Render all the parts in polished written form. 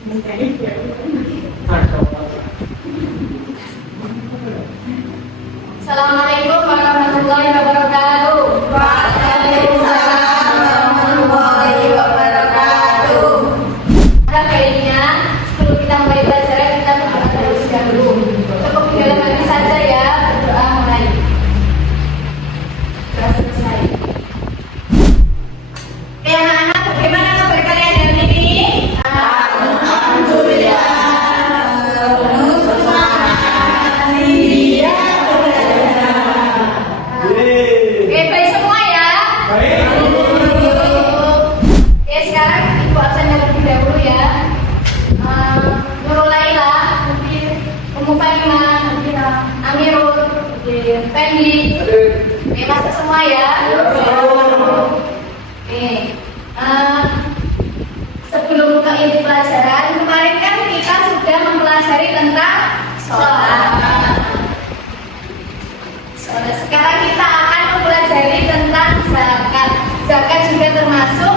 Assalamualaikum warahmatullahi wabarakatuh. Waalaikumsalam warahmatullahi wabarakatuh. Pada baiknya sebelum kita mulai belajar kita berdoa terlebih dahulu. Cukup di dalam hati saja ya, berdoa mulai. Sudah selesai. Oke anak-anak, bagaimana kabar kalian hari ini? Alhamdulillah. Fendi, masuk semua ya. Sebelum ke inti pelajaran, kemarin kan kita sudah mempelajari tentang sholat. Sekarang kita akan mempelajari tentang zakat. Zakat juga termasuk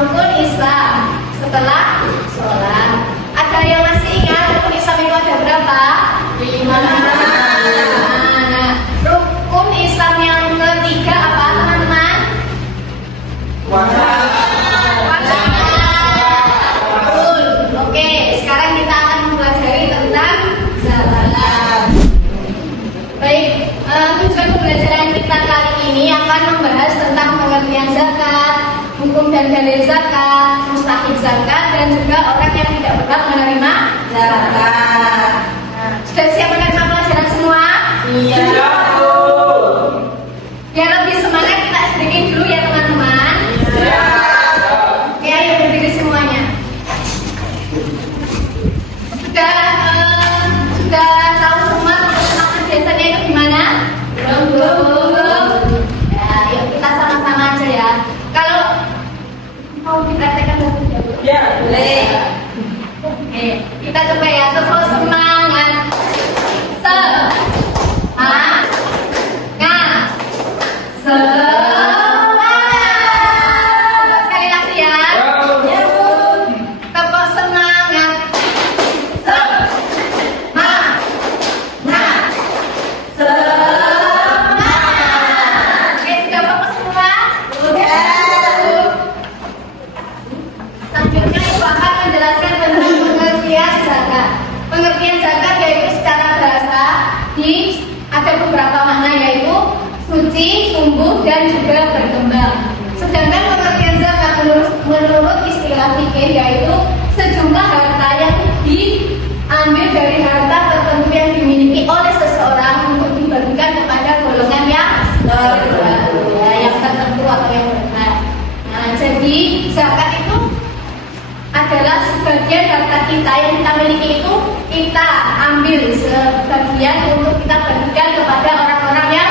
rukun Islam setelah sholat. Ada yang masih ingat rukun Islam itu ada berapa? 5. Rukun Islam yang ketiga apa teman-teman? Puasa. Betul. Oke, sekarang kita akan mempelajari tentang zakat. Baik, tujuan pembelajaran kita kali ini akan membahas tentang pengertian zakat, hukum dan dalil zakat, mustahik zakat, dan juga orang yang tidak berhak menerima zakat. Sudah siap menerima pelajaran semua? Iya. Biar lebih semangat kita sedikit dulu ya teman-teman. Iya. Oke, ayo berdiri semuanya. Sudah tahu semua maksud biasanya itu gimana? Belum. Ya, yuk kita sama-sama aja ya. Kalau mau dipraktekkan lebih dahulu. Ya, boleh. Oke, kita coba ya, terus semangat. Sekali lagi ya. Tepuk semangat. Semangat. Oke, sudah fokus semua? Sudah. Selanjutnya Ibu akan menjelaskan tentang pengertian zakat. Pengertian zakat yaitu secara bahasa ada beberapa makna, yaitu suci, tumbuh, dan juga berkembang. Sedangkan pengertian zakat menurut istilah fikih yaitu sejumlah harta yang diambil dari harta tertentu yang dimiliki oleh seseorang untuk dibagikan kepada golongan yang tertentu atau yang berhak. Nah, jadi zakat itu adalah sebagian harta kita yang kita miliki itu kita ambil sebagian untuk kita bagikan kepada orang-orang yang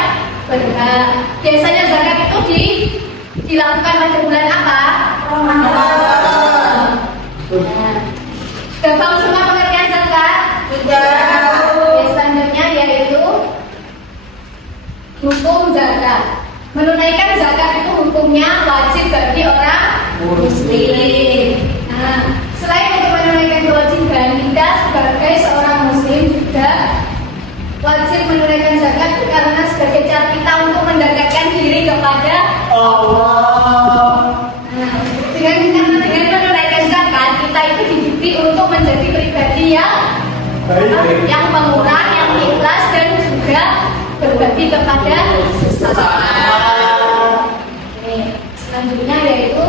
berhak. Biasanya zakat itu dilakukan pada bulan apa? Ramadan. Sudah tahu semua pengertian zakat? Sudah. Selanjutnya yaitu hukum zakat. Menunaikan zakat itu hukumnya wajib bagi orang muslim. Nah, selain untuk menunaikan kewajiban, kita sebagai seorang muslim juga wajib menunaikan zakat karena sebagai cara kita untuk mendekatkan diri kepada Allah. Nah, dengan menunaikan zakat kita itu dididik untuk menjadi pribadi yang pemurah, yang ikhlas, dan juga berbagi kepada sesama. Selanjutnya yaitu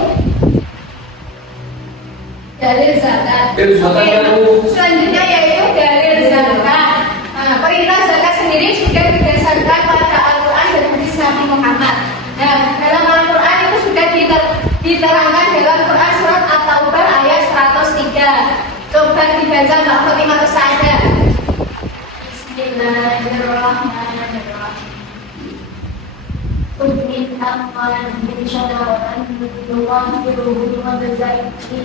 dalil zakat. Selanjutnya yaitu dalil zakat. Perintah zakat sendiri juga berdasarkan pada Al-Quran dan hadis Nabi Muhammad. Nah, dalam Al-Quran itu sudah diterangkan dalam Quran surat At-Taubah ayat 103. Coba dibaca Mbak Fatimah saja. Bismillahirrahmanirrahim. Udin amal bin syadaran Allah biruhu wa bizaiti.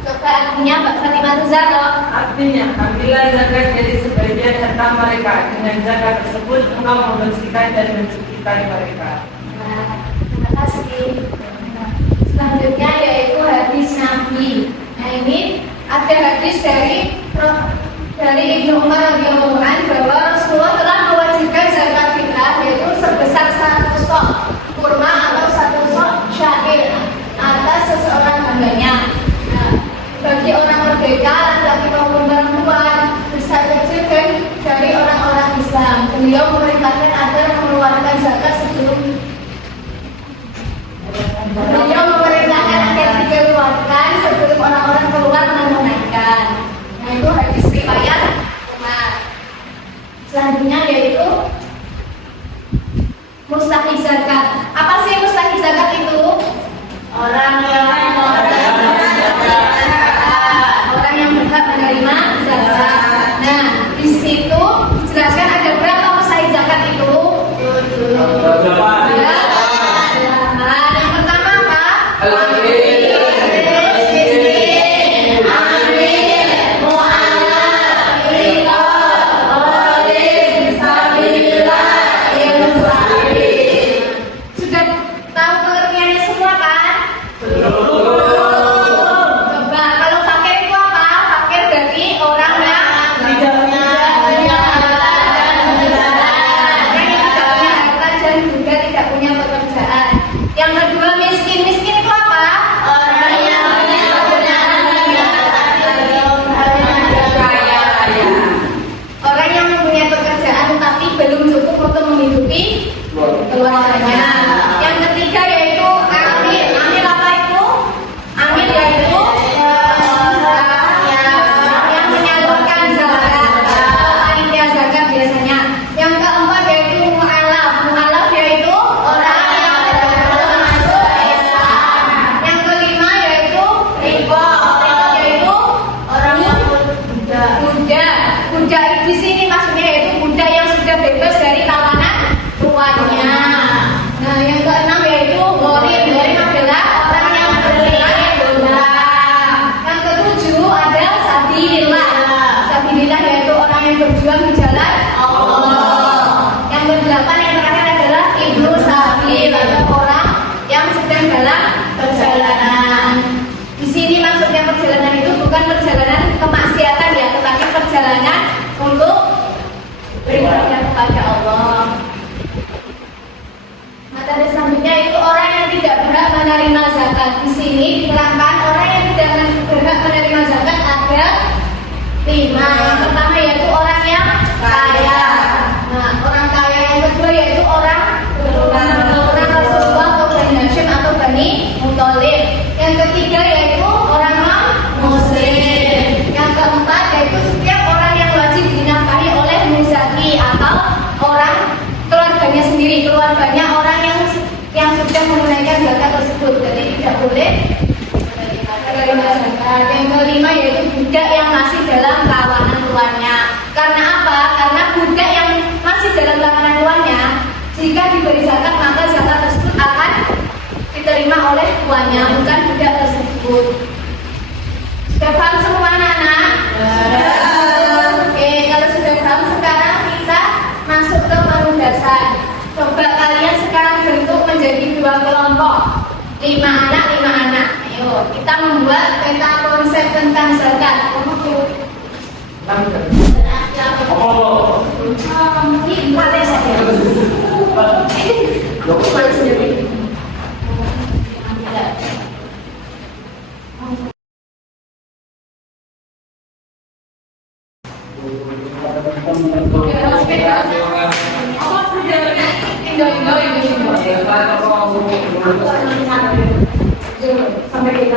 Coba artinya Mbak Fatimah Zahra. Artinya, ambillah zakat dari sebagian harta mereka. Dengan zakat tersebut engkau membersihkan dan mensucikan mereka. Terima kasih. Selanjutnya yaitu hadis Nabi. menerima zakat. Di sini diterangkan orang yang tidak berhak menerima zakat ada 5. Yang pertama yaitu orang yang kaya. Nah, orang kaya yang kedua yaitu orang Rasulullah atau Bani Hashim atau Bani Muthalib. Yang ketiga yaitu orang non-Muslim. Yang keempat yaitu setiap orang yang wajib dinafkahi oleh muzaki atau orang keluarganya sendiri, keluarganya orang yang sudah menunaikan zakat tersebut. Jadi tidak boleh menerima zakat. Yang kelima yaitu budak yang masih dalam tawanan tuannya. Karena apa? Karena budak yang masih dalam tawanan tuannya, jika diberi zakat maka zakat tersebut akan diterima oleh tuannya, bukan budak tersebut. Sudah paham semua anak-anak? Oke, kalau sudah paham sekarang kita masuk ke penugasan. Coba kalian sekarang bentuk menjadi 2 kelompok, 5 anak, 5 anak. Ayo, kita membuat peta konsep tentang zakat. Sampai kita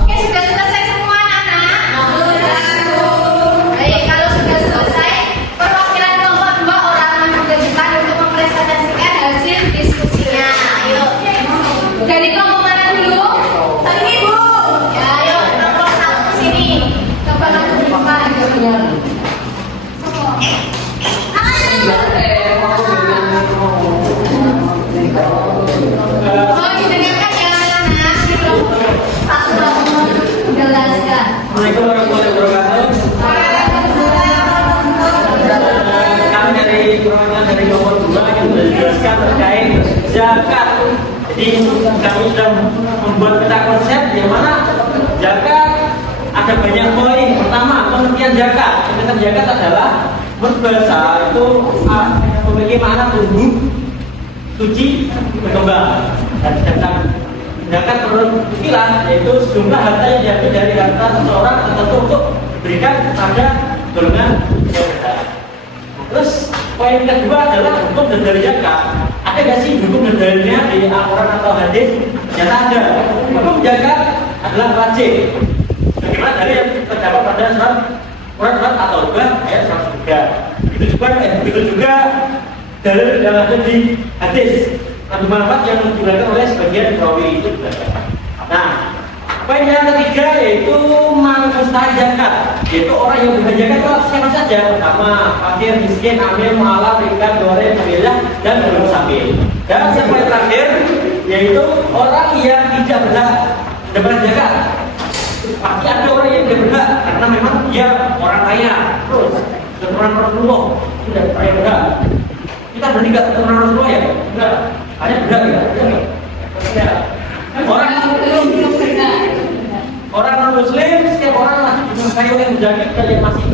Oke, sudah selesai semua anak-anak? Baik, kalau sudah selesai, perwakilan kelompok 2 orang maju ke depan untuk mempresentasikan hasil diskusinya. Ayo, dari kelompok mana dulu? Tadi Ibu. Ya, ayo kelompok 1 ke sini. Coba maju ke depan. Oh, didengarkan ya anak-anak. Di kelompok 1 menjelaskan. Assalamualaikum warahmatullahi wabarakatuh. Kami dari perwakilan dari kelompok 2 yang menjelaskan terkait zakat. Jadi kami sudah membuat peta konsep di mana zakat ada banyak poin. Pertama, pengertian zakat. Pengertian zakat adalah menurut bahasa itu memiliki makna tumbuh, suci, berkembang. Dan sedangkan zakat menurut istilah yaitu sejumlah harta yang diambil dari harta seseorang tertentu untuk diberikan pada golongan yang berhak. Terus poin kedua adalah hukum dan dalil zakat. Ada nggak sih hukum dan dalilnya di Al-Quran atau hadis? Ternyata ada. Hukum zakat adalah wajib. Bagaimana dari yang terdapat pada surat At-Taubah ayat 103. Begitu juga dalil yang ada di hadis Nabi Muhammad yang digunakan oleh sebagian perawi itu. Nah, poin yang ketiga yaitu mustahil zakat, yaitu orang yang berhak zakat itu siapa saja? Pertama, fakir, miskin, amil, mu'alaf, rikan, dore, familiah, dan belum sakit. Dan yang paling terakhir yaitu orang yang tidak berhak zakat. Pasti ada orang yang tidak berhak karena memang dia orang kaya, terus keturunan Rasulullah sudah kaya berhak. Kita bertiga keturunan Rasulullah ya? Enggak. Ada berhak ya? Orang non muslim setiap orang masih dinafkahi oleh mujahid dan yang masih.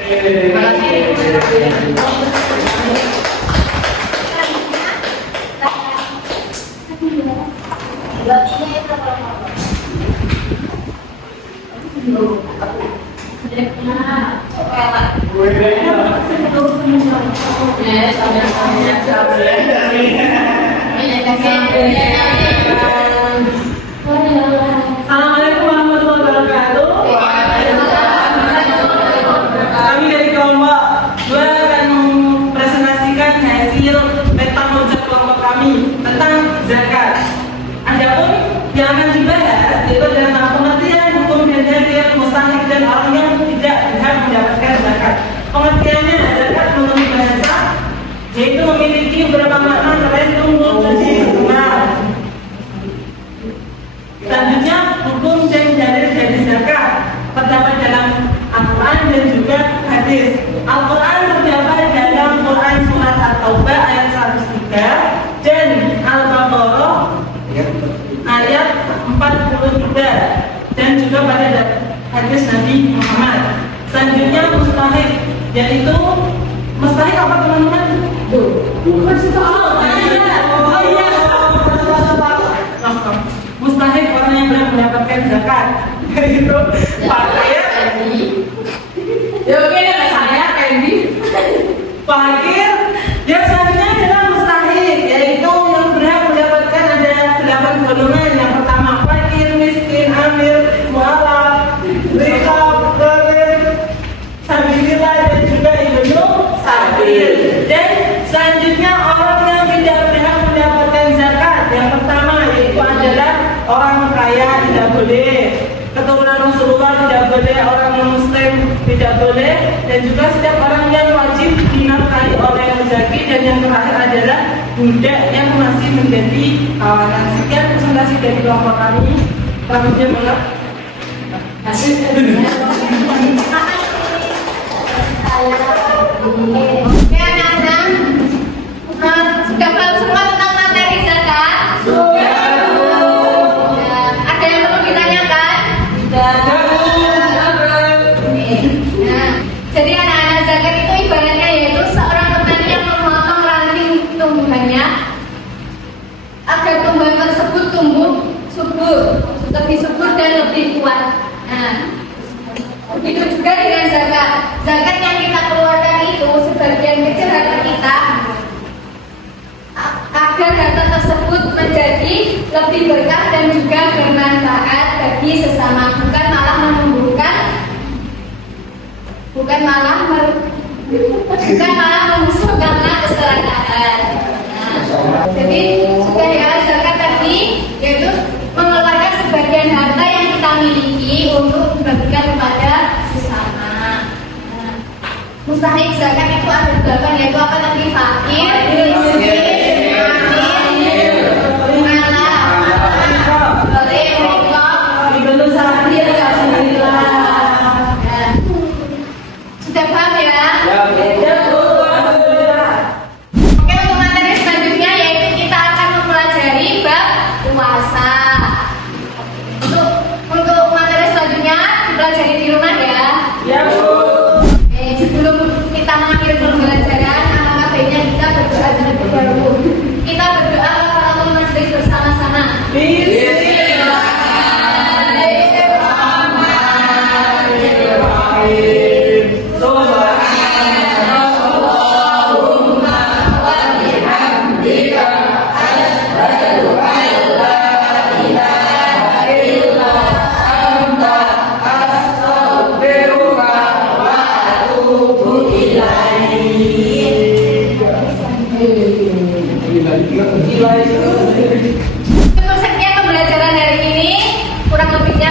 Terima kasih. Assalamualaikum warahmatullahi wabarakatuh. Kami dari kelompok 2 akan mempresentasikan hasil peta konsep kelompok kami tentang zakat. Adapun yang akan dibahas yaitu tentang pengertian hukum dan dalil mustahik dan orang yang tidak berhak mendapatkan zakat. Pengertiannya, zakat menurut bahasa yaitu memiliki beberapa makna tergantung dari benar. Selanjutnya, hukum dan dalil dari zakat terdapat dalam Al-Quran dan juga hadis. Al-Quran terdapat dalam Quran surat At-Taubah ayat 103 dan Al-Baqarah ayat 43 dan juga pada hadis Nabi Muhammad. Selanjutnya mustahik, yaitu mustahik apa teman-teman? Mustahik orang yang belum mendapatkan zakat, yaitu fakir. Fakir yang selanjutnya adalah mustahik, yaitu yang berhak mendapatkan ada 8 golongan. Yang pertama fakir, miskin, amir, mualaf, rikab, gharim, sabilillah dan juga ibnu sabil. Dan selanjutnya orang yang tidak berhak mendapatkan zakat, yang pertama yaitu adalah orang kaya tidak boleh, keturunan Rasulullah tidak boleh, orang muslim tidak boleh, dan juga setiap orang yang wajib dinafkahi oleh muzaki, dan yang terakhir adalah budak yang masih menjadi kawanan. Sekian presentasi dari kelompok kami. Selanjutnya mengenai Oke anak-anak, sudah paham semua tentang materi zakat? Ada yang perlu ditanyakan? Nah, jadi anak-anak zakat itu ibaratnya yaitu seorang petani yang memotong ranting tumbuhannya agar tumbuhan tersebut tumbuh subur, lebih subur dan lebih kuat. Nah, begitu juga dengan zakat. Zakat yang kita keluarkan itu sebagian kecil harta kita agar harta tersebut menjadi lebih berkah dan juga bermanfaat bagi sesama, bukan malah menumbuhkan, bukan malah memusuh karena keserakahan. Nah, jadi sudah ya, zakat tadi yaitu mengeluarkan sebagian harta yang kita miliki untuk dibagikan kepada sesama. Nah, mustahik zakat itu ada 8, yaitu apa tadi? Fakir, miskin, amir, mualaf, gharim, rikab, ibnu sabil, sabilillah. Nah, sudah paham ya? Oke, untuk materi selanjutnya yaitu kita akan mempelajari bab puasa. Untuk materi selanjutnya dipelajari di rumah ya. Sebelum kita mengakhiri pembelajaran, alangkah baiknya kita berdoa terlebih dahulu. Kita berdoa kepada majelis bersama-sama. Untuk sekian pembelajaran hari ini, kurang lebihnya